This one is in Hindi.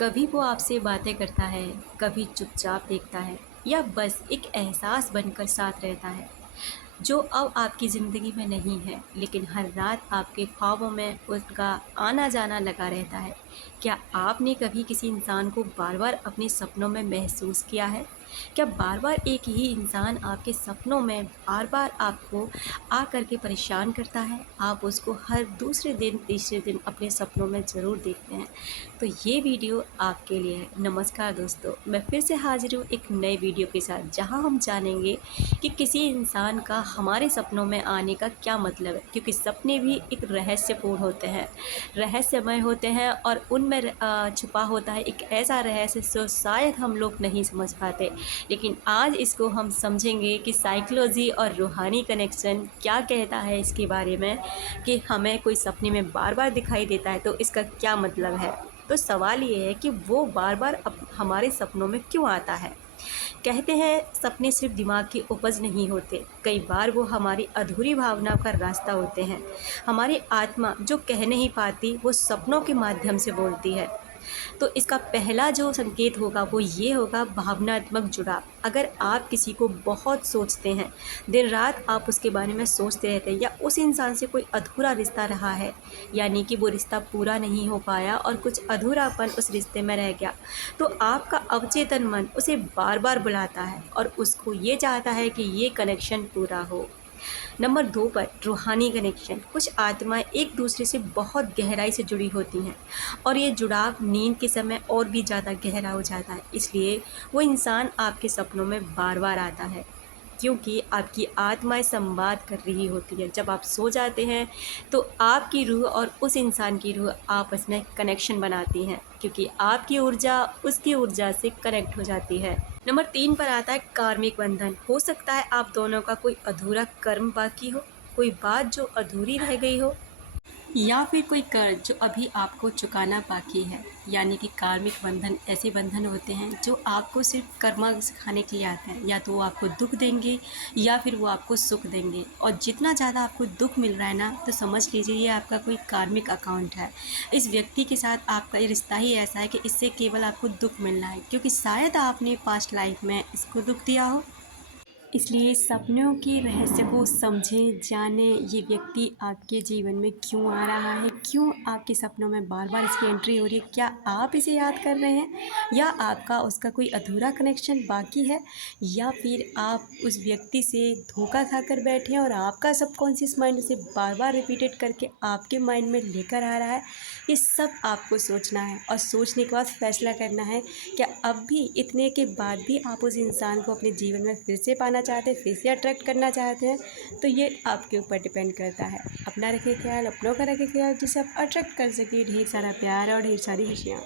कभी वो आपसे बातें करता है, कभी चुपचाप देखता है या बस एक एहसास बनकर साथ रहता है, जो अब आपकी ज़िंदगी में नहीं है, लेकिन हर रात आपके ख्वाबों में उसका आना-जाना लगा रहता है। क्या आपने कभी किसी इंसान को बार-बार अपने सपनों में महसूस किया है? क्या बार-बार एक ही इंसान आपके सपनों में बार-बार आपको आकर के परेशान करता है? आप उसको हर दूसरे दिन, तीसरे दिन अपने सपनों में ज़रूर देखते हैं। तो ये वीडियो आपके लिए है। नमस्कार दोस्तों, मैं फिर से हाज़िर हूँ एक नए वीडियो के साथ, जहाँ हम जानेंगे कि किसी इंसान का हमारे सपनों में आने का क्या मतलब है, क्योंकि सपने भी एक रहस्यपूर्ण होते हैं, रहस्यमय होते हैं और उनमें छुपा होता है एक ऐसा रहस्य जो शायद हम लोग नहीं समझ पाते। लेकिन आज इसको हम समझेंगे कि साइकोलॉजी और रूहानी कनेक्शन क्या कहता है इसके बारे में, कि हमें कोई सपने में बार बार दिखाई देता है तो इसका क्या मतलब है। तो सवाल ये है कि वो बार बार हमारे सपनों में क्यों आता है। कहते हैं सपने सिर्फ दिमाग की उपज नहीं होते, कई बार वो हमारी अधूरी भावनाओं का रास्ता होते हैं। हमारी आत्मा जो कह नहीं पाती वो सपनों के माध्यम से बोलती है। तो इसका पहला जो संकेत होगा वो ये होगा भावनात्मक जुड़ाव। अगर आप किसी को बहुत सोचते हैं, दिन रात आप उसके बारे में सोचते रहते हैं, या उस इंसान से कोई अधूरा रिश्ता रहा है, यानी कि वो रिश्ता पूरा नहीं हो पाया और कुछ अधूरापन उस रिश्ते में रह गया, तो आपका अवचेतन मन उसे बार बार बुलाता है और उसको ये चाहता है कि ये कनेक्शन पूरा हो। नंबर 2 पर रूहानी कनेक्शन। कुछ आत्माएं एक दूसरे से बहुत गहराई से जुड़ी होती हैं और ये जुड़ाव नींद के समय और भी ज़्यादा गहरा हो जाता है, इसलिए वो इंसान आपके सपनों में बार बार आता है, क्योंकि आपकी आत्माएं संवाद कर रही होती है। जब आप सो जाते हैं तो आपकी रूह और उस इंसान की रूह आपस में कनेक्शन बनाती हैं, क्योंकि आपकी ऊर्जा उसकी ऊर्जा से कनेक्ट हो जाती है। नंबर 3 पर आता है कार्मिक बंधन। हो सकता है आप दोनों का कोई अधूरा कर्म बाकी हो, कोई बात जो अधूरी रह गई हो, या फिर कोई कर्ज जो अभी आपको चुकाना बाकी है। यानी कि कार्मिक बंधन ऐसे बंधन होते हैं जो आपको सिर्फ कर्म सिखाने के लिए आते हैं, या तो वो आपको दुख देंगे या फिर वो आपको सुख देंगे। और जितना ज़्यादा आपको दुख मिल रहा है ना, तो समझ लीजिए ये आपका कोई कार्मिक अकाउंट है। इस व्यक्ति के साथ आपका ये रिश्ता ही ऐसा है कि इससे केवल आपको दुख मिलना है, क्योंकि शायद आपने पास्ट लाइफ में इसको दुख दिया हो। इसलिए सपनों के रहस्य को समझें, जानें, ये व्यक्ति आपके जीवन में क्यों आ रहा है, क्यों आपके सपनों में बार बार इसकी एंट्री हो रही है, क्या आप इसे याद कर रहे हैं, या आपका उसका कोई अधूरा कनेक्शन बाकी है, या फिर आप उस व्यक्ति से धोखा खाकर बैठे हैं और आपका सबकॉन्शियस माइंड उसे बार बार रिपीटेड करके आपके माइंड में लेकर आ रहा है। ये सब आपको सोचना है और सोचने के बाद फैसला करना है, क्या अब भी इतने के बाद भी आप उस इंसान को अपने जीवन में फिर से पाना चाहते हैं, फिर से अट्रैक्ट करना चाहते हैं। तो ये आपके ऊपर डिपेंड करता है। अपना रखें ख्याल, अपनों का रखें ख्याल, जिससे आप अट्रैक्ट कर सकें ढेर सारा प्यार और ढेर सारी खुशियाँ।